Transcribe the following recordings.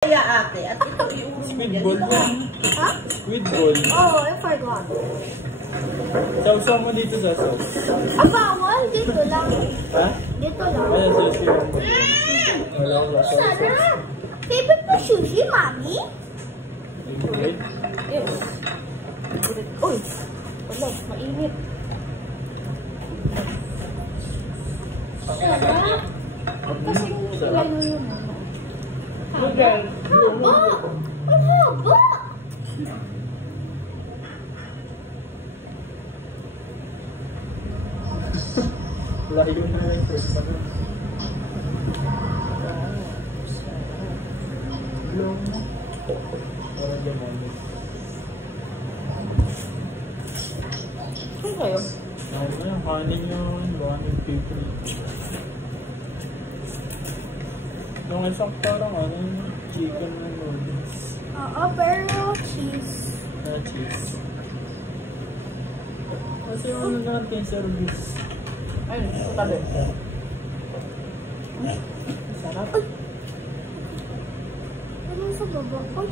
Kaya ate, at ito iurong mo yan. Squid ball. Ha? Squid ball. Oh, I forgot. Sausaw mo dito sa sauce. Ang bawal, dito lang. Ha? Dito lang. Ayan, sushi. Wala ko lang sauce. Sarap. Favorite mo sushi, mami? Okay. Yes. Uy, wala, mainit. Sarap. Kasi ilan yun. Okay. Haba! Ang haba! Layo na yung first time. Parang gamon. Ano kayo? Ano yung kanin yun? 150. Yung isang parang ano, chicken na noodles. Oo, pero cheese. Na cheese. Kasi yung ano natin service. Ayun, ito tabi. Sarap. Ano sa baba ko?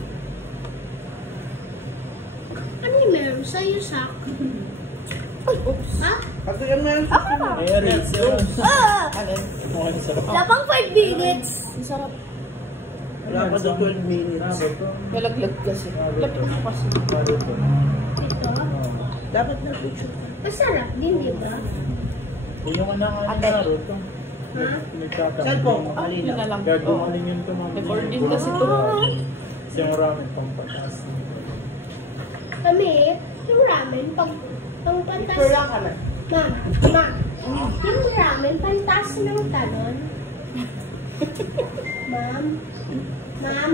Ano yung meron sa'yo, Sak? Ay, oops. Ha? Pag yung meron sa akin. Ay, aris. Ah! Alin? Mukhang sarap. Lapang 5 minutes. Ang sarap. Wala pa doon 12 minutes. Nalaglag kasi. Lapit mo kasi. Ito? Dapat na picture. Masarap din, di ba? Yung anak ka na Naruto. Ha? Cellphone, malinaw. Yun na lang. Kaya gumaling yun ito mga Record din kasi ito. Kasi yung ramen pang patas. Kami, yung ramen, pang pantas... Picture lang kami. Yung ramen, pantas ng talon. Ma'am,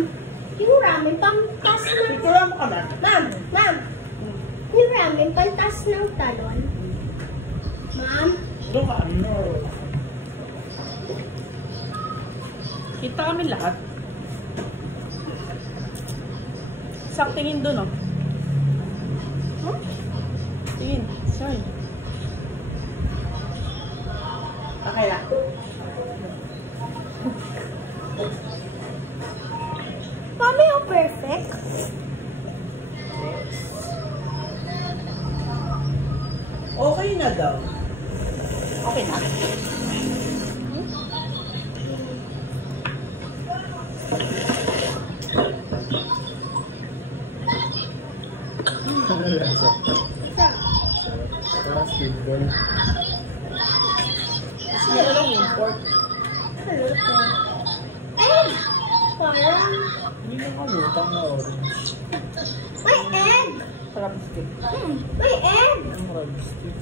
yung ramen, pantas ng... Picture lang kami. Ma'am, yung ramen, pantas ng talon. Ma'am, Doon ka ano? Kita kami lahat. Sak, tingin doon, oh. huh? Tingin. Sorry. Okay lang. Mami, yung perfect. Okay na daw. Okay na. Ano lasa? Parang squid ball. Kasi ano lang yung pork. Ano to? Egg! Parang... Hindi na kalutang na orange. May egg! Sarap stick. May egg! Ang rub stick.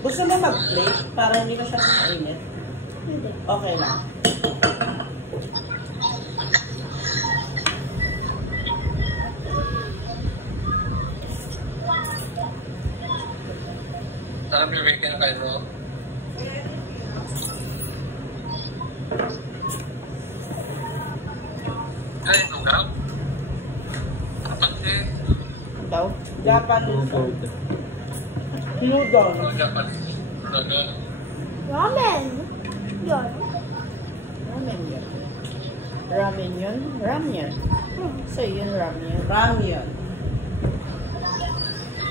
Gusto mo mag-plate para hindi na siya mainit? Hindi. Okay lang. Saan bibigyan kayo? Ay, ito daw? Kapatid. Daw. Japanese. Food. Noodle. Japanese. Talaga. Ramen! Yun. Ramen yun. Ramen yun? Ramyun. So yun, ramyun. Ramyun.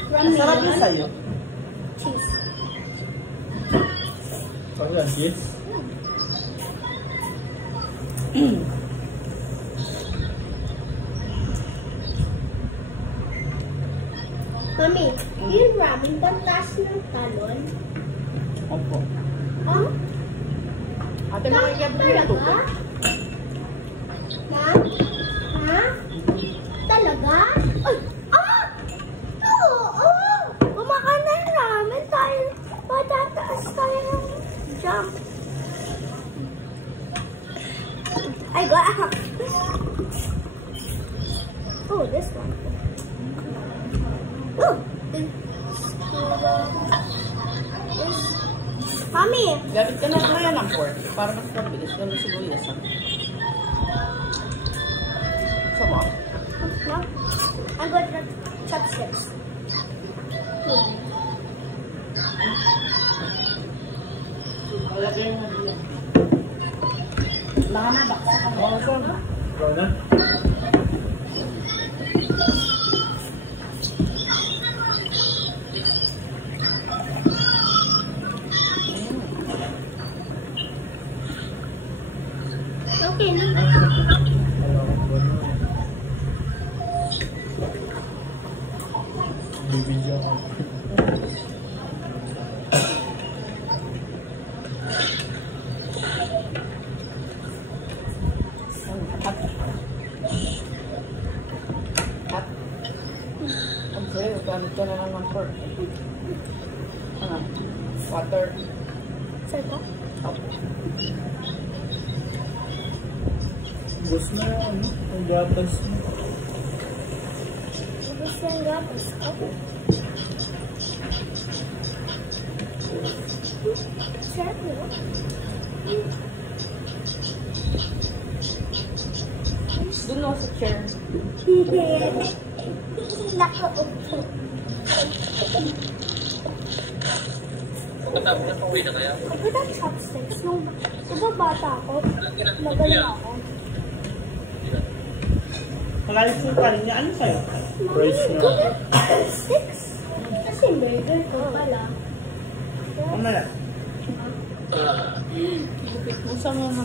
Ramen. Masarap yun sa'yo. Cheese. Parang yan, cheese. Mami, yung ramen, pantas ng talon. Opo. Ha? Ate, makikiyap mo yung tubig. Ha? Ha? Talaga? Ay! Ah! Oo! Kumakain na yung ramen tayo. Patataas tayo ng jump. I got oh, this one. Oh! Mami! Gamit ka na kaya ng pork para mas mabilis. Gano'n sibuyas. Sama. No? I got the chopsticks. Malagay mo din. Baka mabaksa ka. Oo, saan? Ikaw na? Okay na. Alam ko ba na? Bibidyo ka. Okay, gamit ka na lang ng pork. Water. Saan ko? Bus na yung ano, yung gatas mo. Gusto yung gatas ko. Sarap mo? Doon ako sa chair. Nakaupo. Pagkatapos na pauwi na kaya? Ako na chopsticks. Nung diba bata ako, magaling ako. Malalim po pa rin niya. Ano sa'yo? Price na. Good at chopsticks? Kasi burger ko pala. Ano na? Bukit mo sa mga.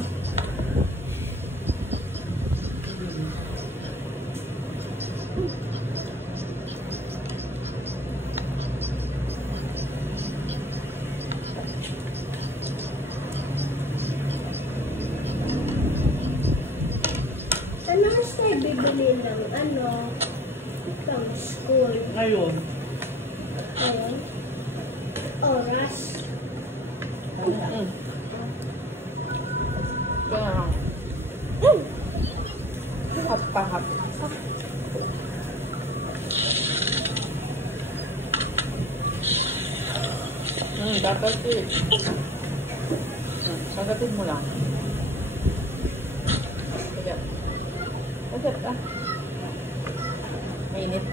Ano mas tayo bibili ng ng school? Ngayon. Ayun. Oras. Kaya lang. Hap pa hap. Dapat eh. Sagatid mo lang. Sagat. Sagat ah. Mainit.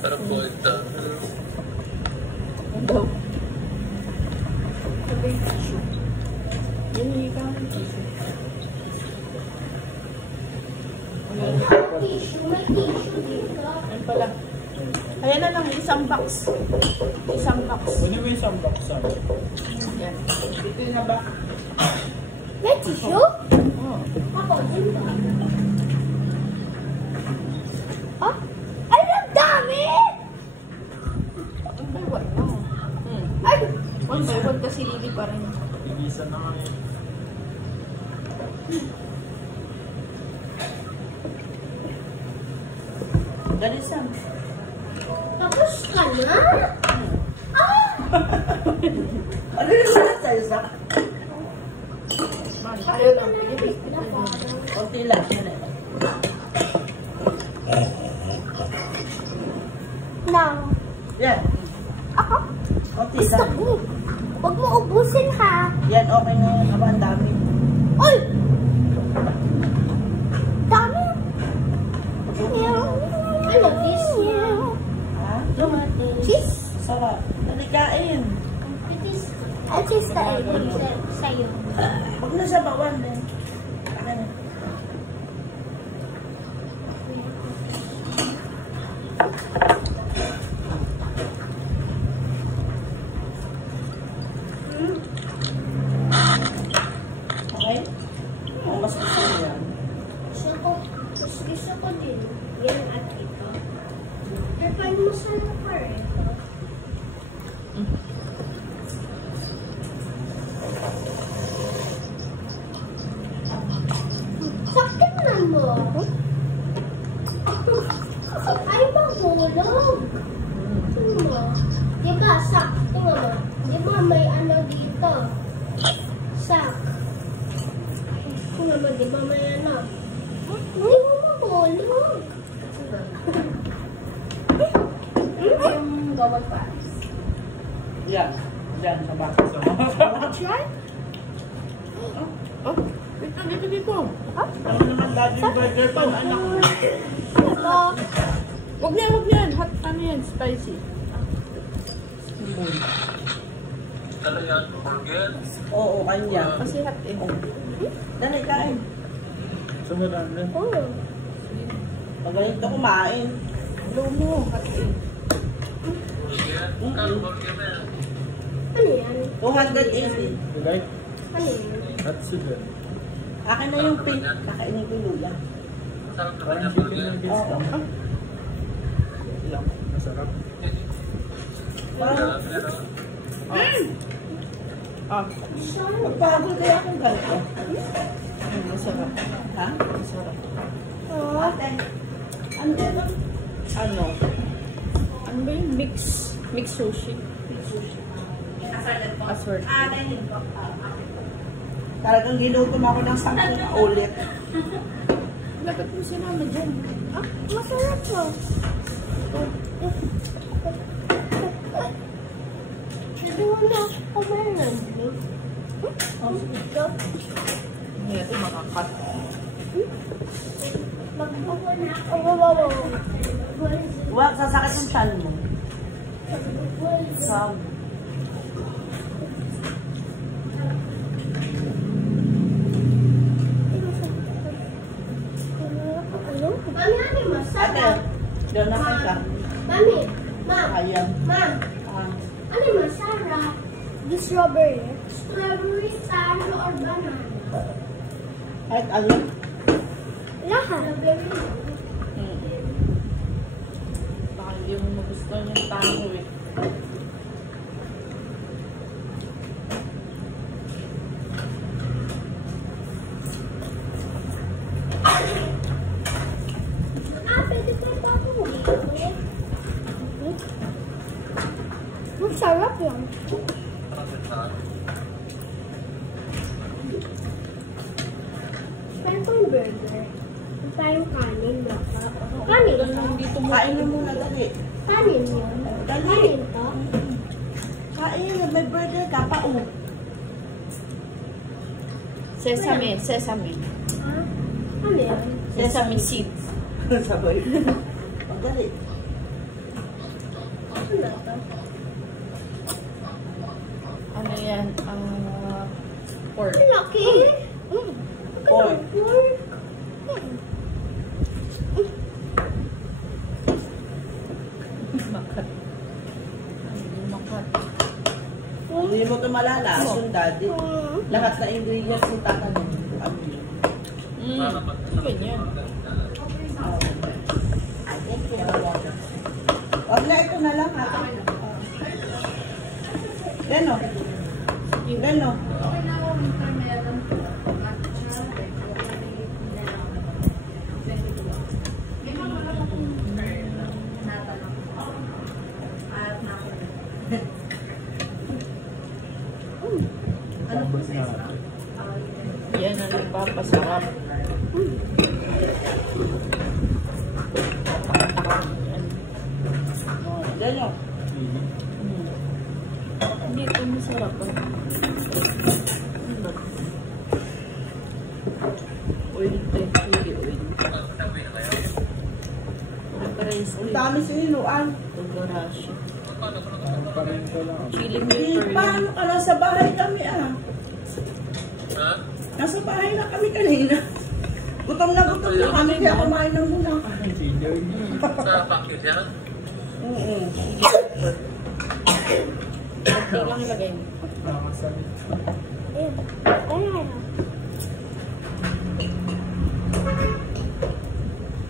Parang boiled down. Ano daw? Sabay tissue. Yan ka ng tissue. Tissue. May tissue dito. Yan pala. Ayan na lang, isang box. Isang box. Pwede mo yung sambak sa Yan. Dito na ba? May tissue? Oh. Ako, din ba? Ah? Ay, ang dami! One by one. Oh. Ay! One by one kasi lili pa rin. Ibisan na nga yun. Galing saan? Tapos ka na? Ah! Ano yung wala sa'yo sa? Man, tayo lang. Kunti lang. Yan eh. Nang. Yan. Ako? Kunti Gusto lang. ko. Huwag mo ubusin ha. Yan, okay na yan. Aba, ang dami. Uy! Dami. Ano this? Ha? Cheese? Sarap. Nalikain. At cheese tayo sa'yo. Huwag na sa bawan din. Akin na. Okay? Ang mas gusto mo yan. Gusto ko din. Yan at ito. Pero paano mo sana pa rin? Sakit na mo. Ay, mahulog. Tingnan mo. Diba, sak? Tingnan mo. Diba, may ano dito? Sak. Tingnan mo, diba may ano? Hindi mo mahulog. Yung gawat pa. Yan. Yan, sa back. Try? Oh, dito. Ano naman dati yung burger pa, anak ko. Ito. Wag niyan. Hot, ano yan, spicy. Spoon. Dala yan, burger. Oo, kanya. Kasi hot eh. Dali, kain. Sumudan din. Oh. Magaling to kumain. Lumo. Hot eh. Burger. Kano burger na yan? Ano yan? 280. You like? Ano yan? Hatsudan. Akin na yung pink. Kakainin ko yung luya. Masarap naman Parang yung chicken burger. nuggets Oo. lang. Lang. Masarap. Parang Ah. magpagod kaya akong ganito. Masarap. Ha? Masarap. Ate, ano ba? Ano? Ano ba yung mix sushi? Assorted. Talagang ginutom ako ng 10 ulit. Bakit mo sinama dyan? Ah, masarap to. Hindi mo na ako kumain. Hindi natin makakat. Magbubuo na ako. Wag, sasakit yung chan mo. Sab. Mami, ano yung Ate, masarap? doon na kayo ka. Mami, ma, Ayam. ma, Ah, ano yung masarap? The strawberry. Strawberry, saro, or banana? kahit ano. Lahat. Strawberry. Baka hindi mo magustuhan yung tango eh. Ah, pwede pa ito ako. Masarap yan. Pero itong burger, yung parang kanin ba? Kanin to? Dito mo. Kain mo muna dali. Kanin yun? Dali. Kanin to? Kain, may burger ka pa. Oh. Sesame. Ha? Ano yan? Sesame seeds. Sabay. Ang dali. Ano na to? Ano yan? Pork. Ang laki! Pork. Pork. Makat. Hindi makat. Hindi mo ito malalaas yung daddy. Lahat na ingredients yung tatanong. Ano yun? Ano ba yan? Wag na, ito na lang ha. Gano? Gano? Tapos na natin. Yan ang nagpapasarap. Gano? Hindi ito masarap. Oil type, hindi oil. Ang dami siniluan. Togarashi. Parin ko lang. Chili Hindi pepper. pa, ano ka, nasa bahay kami ah. Ha? Nasa bahay na kami kanina. Gutom na kami kaya kumain na muna. Sa package yan? Oo. Ito lang ilagay mo. Nakakasalit. Ayun. Ayun.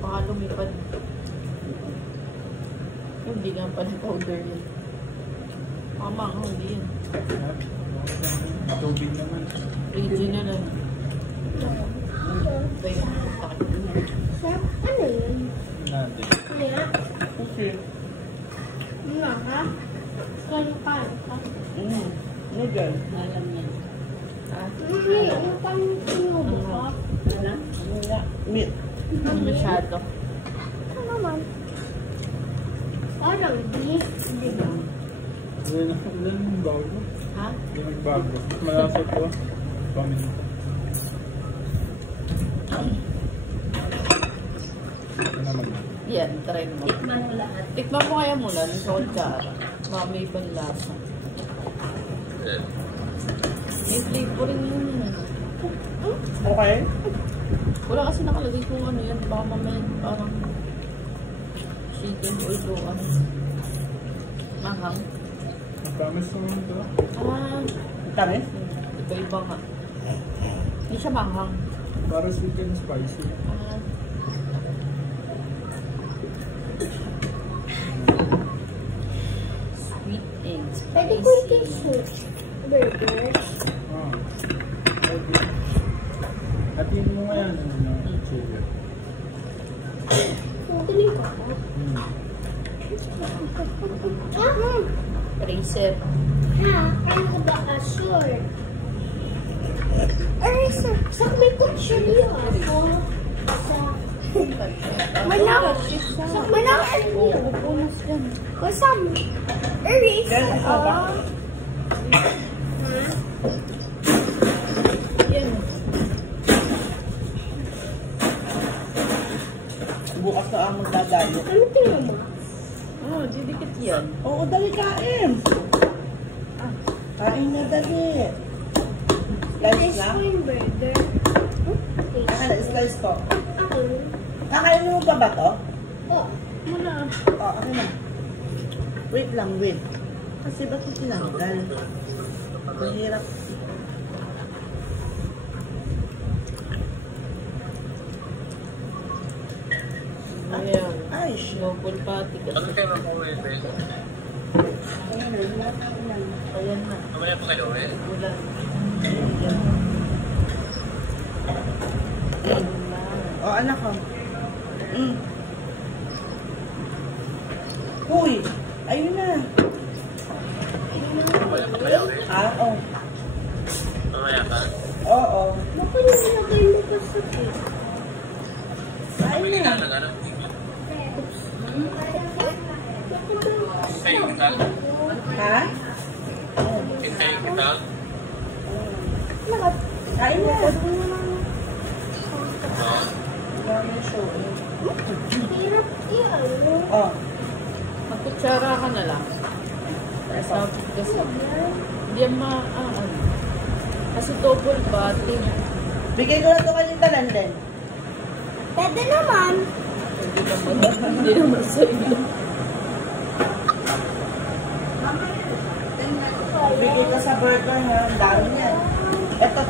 Baka lumipad. Hindi nga pala powder yun. Mama, hindi yan. Tubig naman. Original na. Wait, Sarap. Ano yun? Natin. Ano yan? Okay. Ano ha? Kano ka? Noodle. alam niya. Hindi. Ano kang sinubo ka? Ano? Ano nga? Meat. Masyado. Ano naman? Parang beef. Hindi ba? Ilan yung bago? Ha? Ilan yung bago? Malasap ko. Paminta. Ito naman na. Yan, try mo. Tikman mo lahat. Tikman mo kaya muna. Sa kutsara. Mami ibang lasa. May flavoring yun. Okay? Wala kasi nakalagay kung ano yan. Baka mamaya parang chicken or doon. Manghang. Promise naman ito. Ah, Kami? iba-iba nga. Hindi siya manghang. Para sweet and spicy. Ah. Sweet and Pwede ko yung soup. Burger. Ah. Okay. Hatiin mo nga yan. Sugar. Kukunin ko ako. Racer. Kaya ko ba sure? Sa may kutsili ako. Manang. Oo, pupunas yan. Kusam. Erase. Yan. Bukas na ang magdadalo. Ano tingnan mo? Oh, didikit yan. Oo, dali kain. Kain na dali. Slice na? Burger. Slice ko. Kakain mo pa ba to? Oh. Muna. Oo, okay na. Wait lang, wait. Kasi ba't ito tinanggal? Mahirap. Ayan. Ay, shit. Double patty kasi. Ano kayo makuwi, Ben? Ayan na. Mamaya pa kayo, eh? Wala. Oh, anak ko. Uy, ayun na. Mamaya pa kayo, eh? Oo. Mamaya pa? Oo. Baka yung nilagay mo pa sa cake. Ayun na. Kayo, Tal? Ha? Kayo, Tal? Kain na. Oo. Dami show. Hirap yan. Oh. Magkutsara ka na lang. Sabi kasi. Hindi yan kasi double patty. Bigay ko na to kanita lang din. Pwede naman. Hindi naman sa'yo. Bigay ka sa burger ha. Ang dami yan. Ito.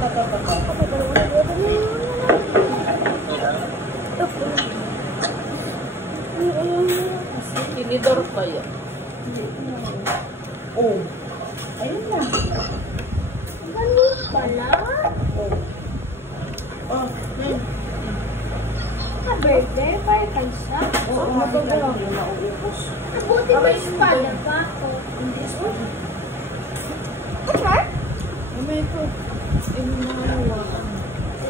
Tinidor pa yan. Oh. Ayun na. Ganun pala. Oh. Yan. Burger, para kansa. Oo, matagal. Hindi na uubos. Buti may espada pa ako. Okay. May ito. Ay, nakahawakan.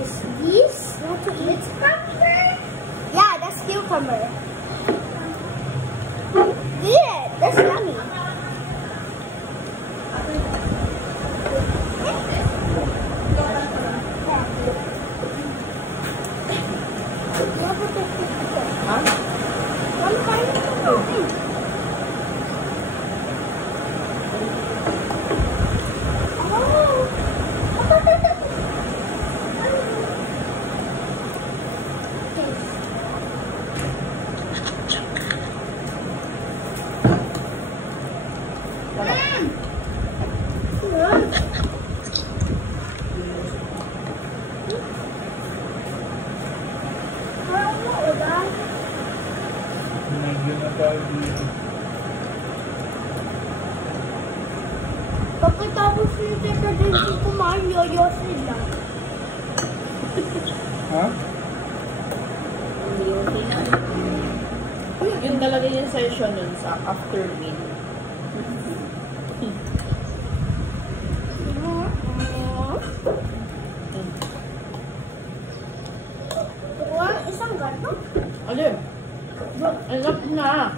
Is this? It's cucumber. Yeah, that's cucumber. Yeah, that's yummy. Ha? Binigyan na tayo dito. Pagkatapos nito ka din kumain, yoyo sila. Ha? Yung talaga yung session nun sa after meal. Isang gato? Alin? Anak na.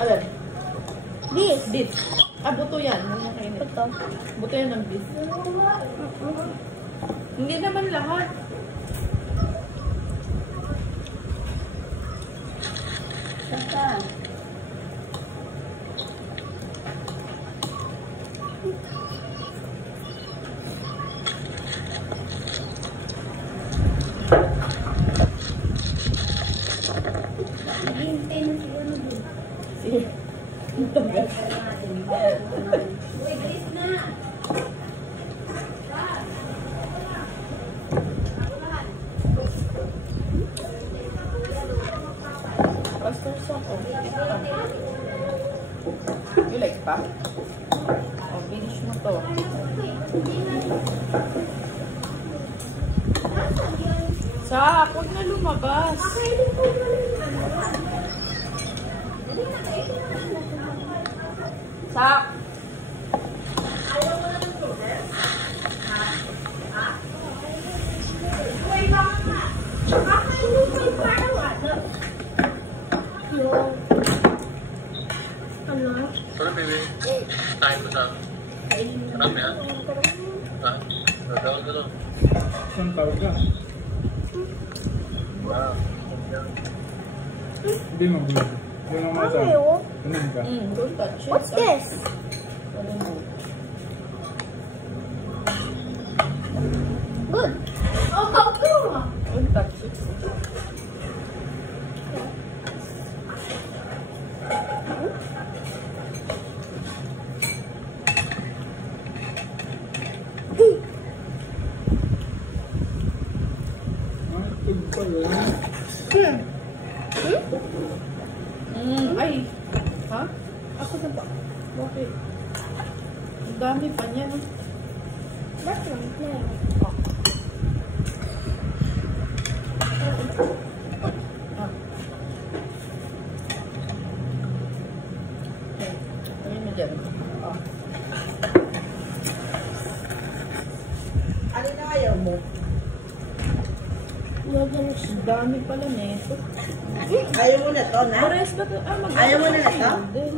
Alin? Beef. Beef. Buto yan. Ito. Buto yan ng beef. Hindi naman lahat. Hintay na siguro na doon. Sige. Ang tagal. Uy, please na. Pastor song. Oh, you like pa? Oh, finish mo to. Sak, huwag na lumabas. Sak! Sorry, baby. Tayo mo sa marami yan. Ha? Gagawin ka lang. Isang tawag ka. Ah, Hindi magulo. Hindi mo masabi. Ganun ka. Don't touch it. What's this? Ano mo? Good. Oh, go. Don't touch it. Ah, tig pala. Ay! Ha? Ako na ba? Bakit? Ang dami pa niya, no? That's one. Yeah. Ah. Okay. Ano mo dyan? Ah. Ano na ayaw mo? Ang dami pala nito. Ayaw mo na to, na? Pares ba ito? Ah, Ayaw mo na ito? noodles.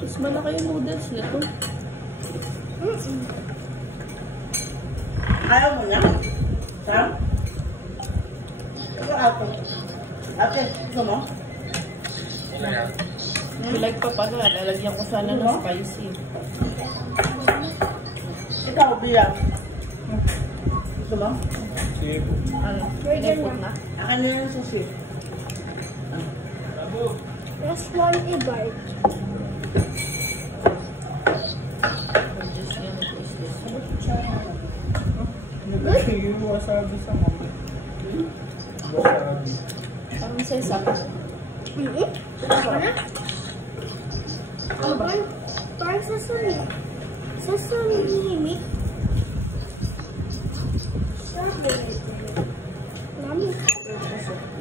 Mas malaki yung noodles nito. Ayaw mo na? Sam? Ito ako. Okay, gusto mo? wala yan. You like pa pala. Lalagyan ko sana ng spicy. Ikaw, bilang. Gusto mo? Sige. Ano? Pinipot na? Akin na yung sushi. That's one e-bike. Just yan. Is this? Sige, wasabi sa mga. Wasabi. Parang sesame. Oh, parang sesame. Sesame meat. Strawberry. Mami.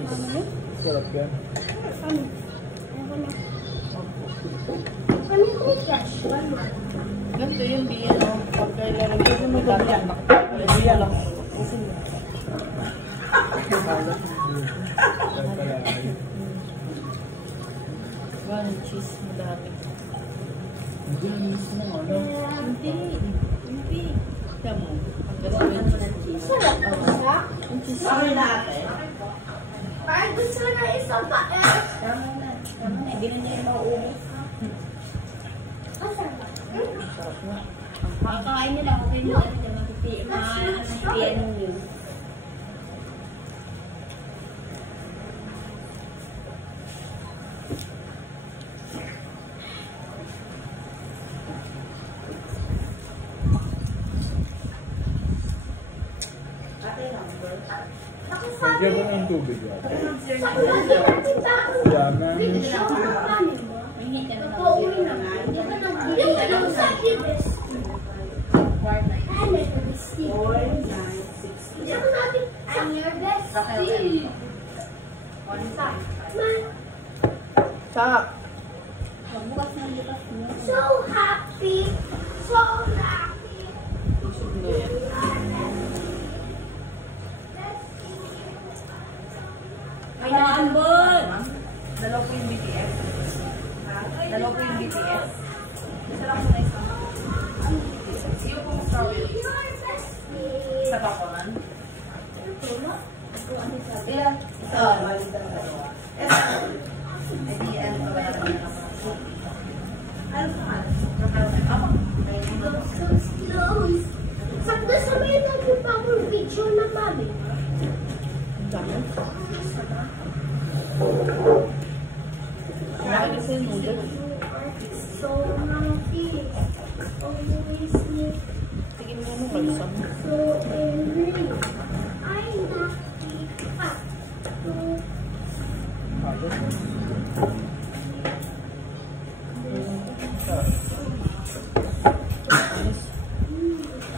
Mami. Sarap yan. Mami. Ako na. Mami ko cash. Ganito yung biyan, no? Pagka ilalagay mo dami ang Biyan lang. Kaya pala ay. One cheese, madami. Hindi na mismo ano. Hindi. Hindi. Tama. Pagkasawin mo ng cheese. Sarap ka ba? Yung cheese. Sorry na ate. Parang gusto na isang pa eh. Hindi na niya yung mauubos. Masarap. Sarap na. Kakain nila, okay na ano na matitiyan nyo. Lagyan mo ng tubig yan. Yan na. Hindi ka na Pauwi na. Hindi ka nag-sabi this. Ano ito? Biscuit. Isang natin sa your bestie. Sak. Magbukas ng lipas mo. So happy. So happy. Busog na yan. May naambon! Dalaw po yung BTS. Dalaw po yung BTS. Isa lang po na isa. Iyo po strawberry. Sa pakonan. Ilan? Isa. Balik na dalawa. Hindi, ano pa ba naman na ano pa nga? Ako. So close. Sakto sabihin natin pa ang video na mami.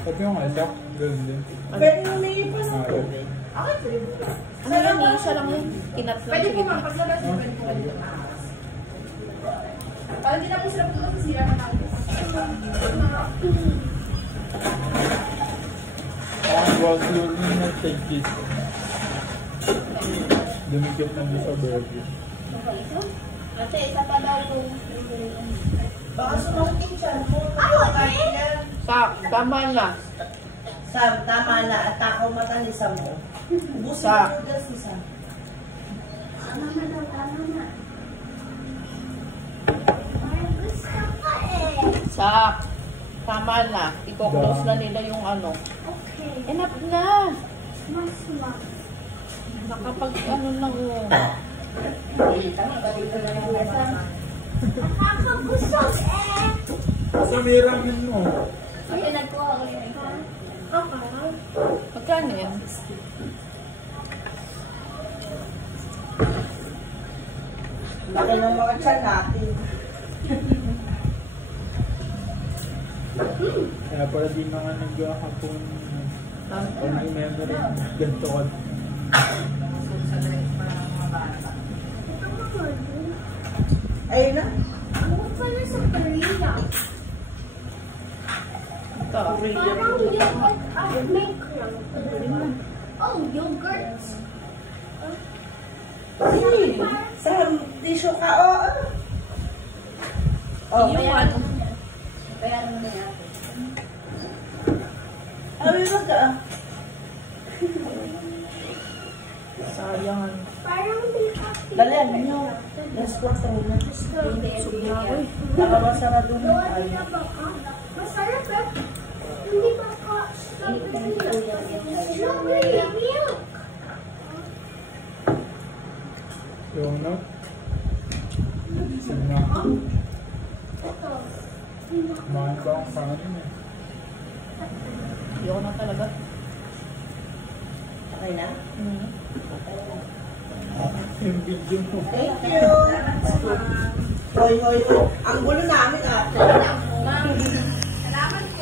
Pati yung isa, gano'n din. Pwede mo na yun pa sa Ah, tubig. Okay, pwede mo na. Ano yan, isa lang yan. Kinat lang. Pwede po sige. ma'am, pag labas mo, pwede po kayo tumakas. Para hindi na po sila pumunta sa sira na natin. Ang was learning na take this. Dumikit na doon sa burger. Ate, isa pa daw yung... Baka sumakting siya mo. Tama na. Sam, tama na. At takaw mata ni Sam mo. Ubusin Sa- mo noodles ni Sam. Tama na daw, tama na. Parang gusto ka eh. Sak. Tama na. Iko-close na nila yung ano. Okay. Enough na. Mas lang. Nakapag ano na oh. Nakakabusog eh. Sa may ramen mo. Ate, nagkuha ko yun. Okay. Magkano yan? Laki ng mga tiyan natin. Kaya pala di mga nag-hapon. Only memory. Ganito ka. Ayun na. Ano pala sa Korea? Ito. Parang yogurt at milk lang. Oh, yogurt. Sam, tissue ka. Oh. Oh, Yung ano. Kaya naman na natin. Ay, wag ka. Sayang. Parang milk at Dali, ano nyo? Let's go sa una. Baka masarap doon ng Doon ano. na baka. Masarap eh. Hindi baka strawberry milk. Yung no? Sige na. Ito. Mahal pa ang kanin eh. Ayoko na talaga. Okay na? Yung video mo. Thank you. Hoy, hoy, hoy. Ang gulo namin ah. Ma'am,